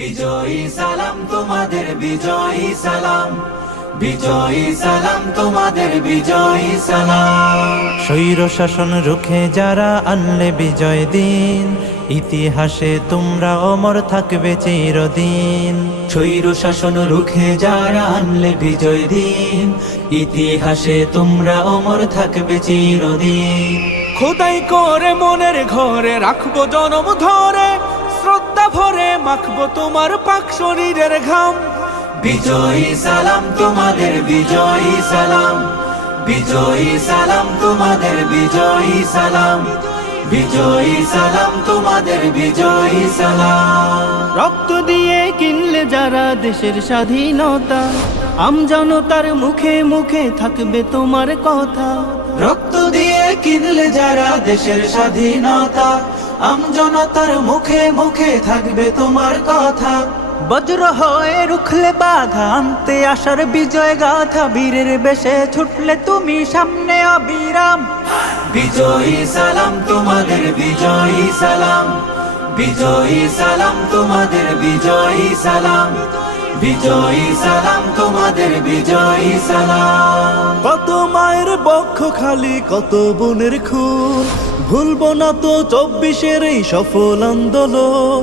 বিজয়ী সালাম তোমাদের, বিজয়ী সালাম, বিজয়ী সালাম তোমাদের, বিজয়ী সালাম। স্বৈর শাসন রুখে যারা আনলে বিজয় দিন, ইতিহাসে তোমরা অমর থাকবে চিরদিন। স্বৈর শাসন রুখে যারা আনলে বিজয় দিন, ইতিহাসে তোমরা অমর থাকবে চিরদিন। খোদাই করে মনের ঘরে রাখবো জনম ধরে, শ্রদ্ধা ভরে মাখবো তোমার পাক শরীরের ঘাম। বিজয়ী সালাম তোমাদের, বিজয়ী সালাম, বিজয়ী সালাম তোমাদের, বিজয়ী সালাম, বিজয়ী সালাম তোমাদের, বিজয়ী সালাম। রক্ত দিয়ে কিনলে যারা দেশের স্বাধীনতা, আমজনতার মুখে মুখে থাকবে তোমার কথা। রক্ত দিয়ে কিনলে যারা দেশের স্বাধীনতা, আমজনতার মুখে মুখে থাকবে তোমার কথা। বজ্র হয়ে রুখলে বাধা, আনতে আসার বিজয় গাথা, বীরের বেশে ছুটলে তুমি সামনে অবিরাম। বিজয়ী সালাম তোমাদের, বিজয়ী সালাম, বিজয়ী সালাম তোমাদের, বিজয়ী সালাম, বিজয়ী সালাম তোমাদের, বিজয়ী সালাম। কত মায়ের বক্ষ খালি, কত বোনের খুন, ভুলবো না তো 24-এর এই সফল আন্দোলন।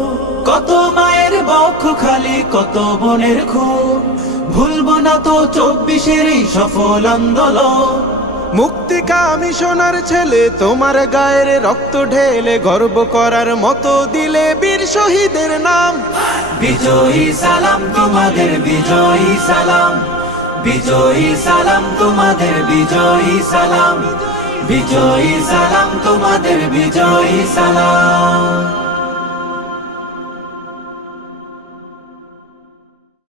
কত মায়ের বক্ষ খালি, কত বোনের খুন, ভুলবো না তো 24-এর এই সফল আন্দোলন। মুক্তিকামী সোনার ছেলে তোমার গায়ের রক্ত ঢেলে, গর্ব করার মতো দিলে বীর শহীদের নাম। বিজয়ী সালাম তোমাদের, বিজয়ী সালাম, বিজয়ী সালাম তোমাদের, বিজয়ী সালাম, বিজয়ী সালাম তোমাদের, বিজয়ী সালাম।